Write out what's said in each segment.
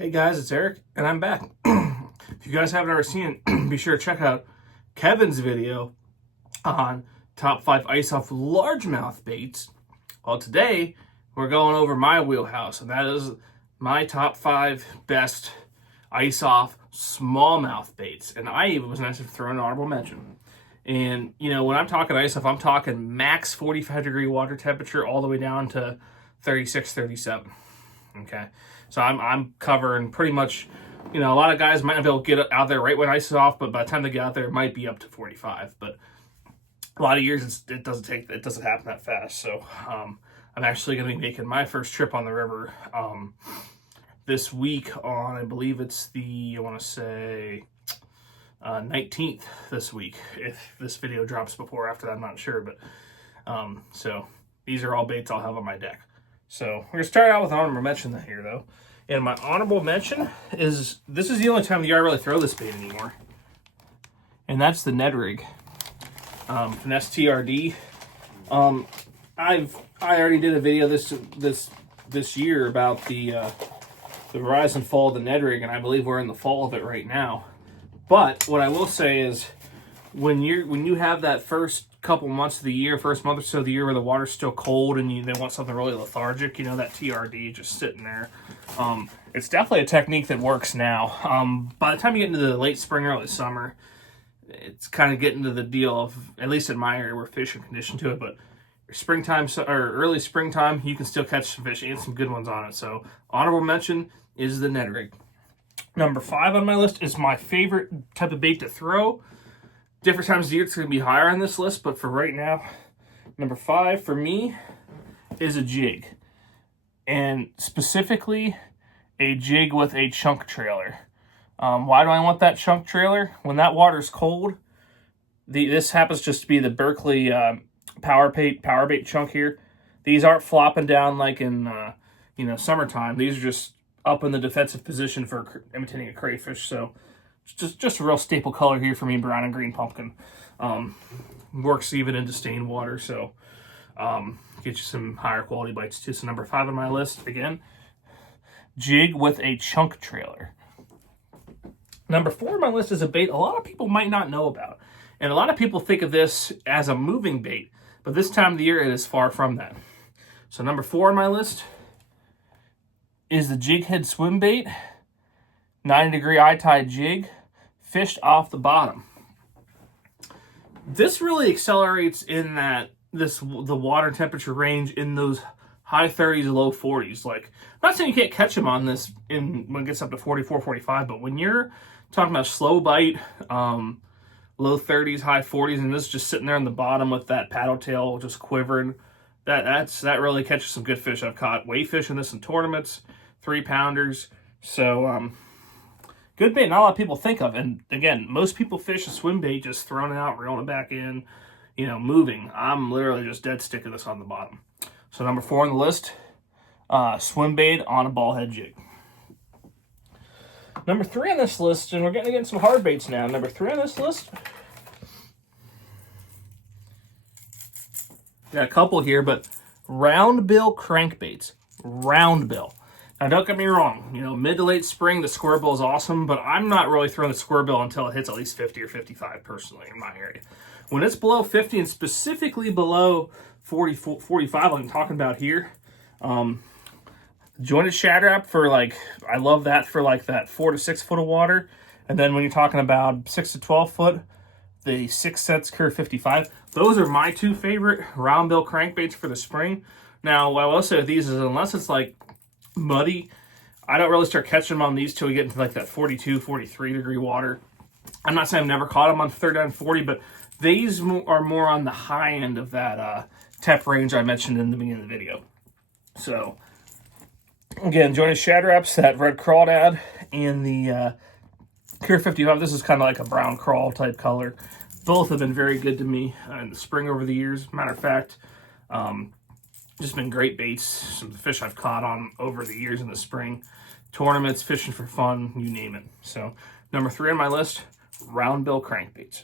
Hey guys, it's Eric, and I'm back. If you guys haven't ever seen it, be sure to check out Kevin's video on top 5 ice-off largemouth baits. Well, today we're going over my wheelhouse, and that is my top 5 best ice-off smallmouth baits. And I even was nice to throw an honorable mention. And, you know, when I'm talking ice-off, I'm talking max 45-degree water temperature all the way down to 36, 37. Okay, so I'm covering pretty much, you know, a lot of guys might not be able to get out there right when ice is off, but by the time they get out there, it might be up to 45. But a lot of years it doesn't happen that fast. So I'm actually going to be making my first trip on the river this week on, I believe it's the, I want to say 19th this week. If this video drops before or after that, I'm not sure, but so these are all baits I'll have on my deck. So we're going to start out with an honorable mention here, though. And my honorable mention is, this is the only time of the year I really throw this bait anymore. And that's the Ned Rig. Finesse TRD. I already did a video this year about the rise and fall of the Ned Rig, and I believe we're in the fall of it right now. But what I will say is, when you have that first couple months of the year, first month or so of the year where the water's still cold and they want something really lethargic, you know, that TRD just sitting there. It's definitely a technique that works now. By the time you get into the late spring, early summer, it's kind of getting to the deal of, at least in my area, we're fishing conditioned to it, but springtime or early springtime, you can still catch some fish and some good ones on it. So honorable mention is the Ned Rig. Number 5 on my list is my favorite type of bait to throw. Different times of year, it's going to be higher on this list, but for right now, number 5 for me is a jig. And specifically, a jig with a chunk trailer. Why do I want that chunk trailer? When that water's cold, this happens just to be the Berkeley power bait chunk here. These aren't flopping down like in summertime. These are just up in the defensive position for imitating a crayfish. So just a real staple color here for me, brown and green pumpkin. Works even into stained water, so get you some higher quality bites too. So number 5 on my list, again, jig with a chunk trailer. Number 4 on my list is a bait a lot of people might not know about. And a lot of people think of this as a moving bait, but this time of the year it is far from that. So number 4 on my list is the jig head swim bait, 90-degree eye tide jig, fished off the bottom. This really accelerates in that the water temperature range in those high 30s, low 40s. Like, I'm not saying you can't catch them on this when it gets up to 44, 45, but when you're talking about slow bite, low 30s, high 40s, and this is just sitting there on the bottom with that paddle tail just quivering, that really catches some good fish. I've caught weight fish in this in tournaments, 3-pounders. So good bait not a lot of people think of. And again, most people fish a swim bait just throwing it out, reeling it back in, moving. I'm literally just dead sticking this on the bottom. So number 4 on the list, swim bait on a ball head jig. Number 3 on this list, and we're getting into some hard baits now. Number 3 on this list, got a couple here, but round bill crankbaits. Round bill. Now, don't get me wrong, mid to late spring, the square bill is awesome, but I'm not really throwing the square bill until it hits at least 50 or 55, personally, in my area. When it's below 50, and specifically below 40, 45, like I'm talking about here, jointed shad wrap for, I love that for, that 4 to 6 foot of water. And then when you're talking about 6 to 12 foot, the 6 cents Curve 55. Those are my 2 favorite round bill crankbaits for the spring. Now, what I will say with these is, unless it's, muddy, I don't really start catching them on these till we get into that 42, 43 degree water. I'm not saying I've never caught them on 39, 40, but these are more on the high end of that TEP range I mentioned in the beginning of the video. So again, jointed shad wraps, that red crawdad, and the Cure 55. This is kind of like a brown crawl type color. Both have been very good to me in the spring over the years. Matter of fact, just been great baits. Some fish I've caught on over the years in the spring. Tournaments, fishing for fun, you name it. So number 3 on my list, round bill crankbaits.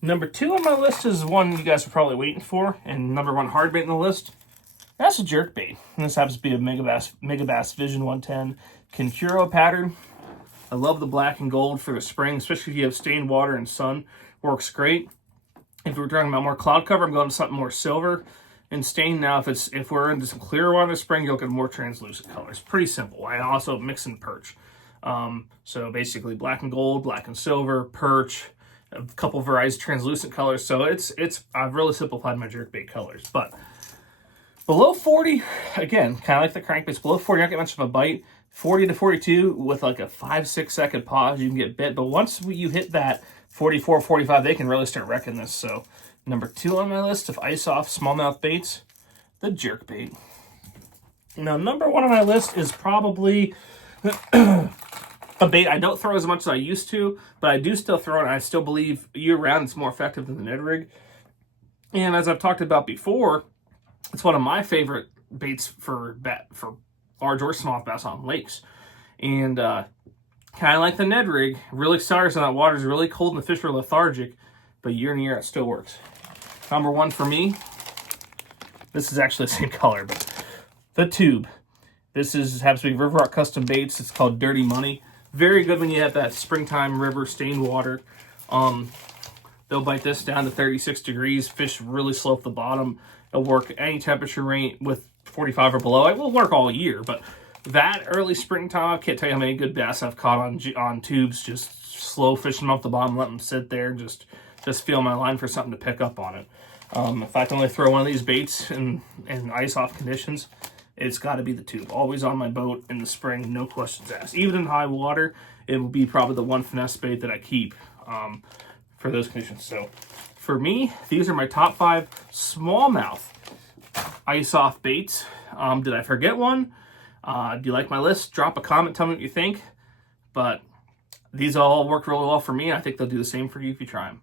Number 2 on my list is one you guys are probably waiting for, and number 1 hard bait on the list, That's a jerkbait. This happens to be a Megabass Vision 110 Kinkuro pattern. I love the black and gold for the spring, especially if you have stained water and sun. Works great. If we're talking about more cloud cover, I'm going to something more silver and stained. Now, if we're into some clearer water in the spring, you'll look at more translucent colors. Pretty simple. I also mix in perch. So basically black and gold, black and silver, perch, a couple varieties of translucent colors. So I've really simplified my jerkbait colors. But below 40, again, kind of like the crankbaits, below 40, not get much of a bite. 40 to 42 with like a 5-6 second pause, you can get bit. But once you hit that 44, 45, they can really start wrecking this. So number 2 on my list of ice-off smallmouth baits, the jerkbait. Now, number 1 on my list is probably a bait I don't throw as much as I used to, but I do still throw it, and I still believe year-round it's more effective than the Ned Rig. And as I've talked about before, it's one of my favorite baits for large or small bass on lakes. And kind of like the Ned Rig, really sucks when that water's really cold and the fish are lethargic, but year in and year out it still works. Number 1 for me, this is actually the same color, but the Tube. This happens to be River Rock Custom Baits. It's called Dirty Money. Very good when you have that springtime river stained water. They'll bite this down to 36 degrees. Fish really slope the bottom. It'll work any temperature range with 45 or below. It will work all year, but that early springtime, I can't tell you how many good bass I've caught on tubes, just slow fishing them off the bottom, let them sit there, just feel my line for something to pick up on it. If I can only throw one of these baits in ice-off conditions, it's got to be the Tube. Always on my boat in the spring, no questions asked. Even in high water, it will be probably the one finesse bait that I keep for those conditions. So for me, these are my top 5 smallmouth ice-off baits. Did I forget one? Do you like my list? Drop a comment, tell me what you think. But these all work really well for me. I think they'll do the same for you if you try them.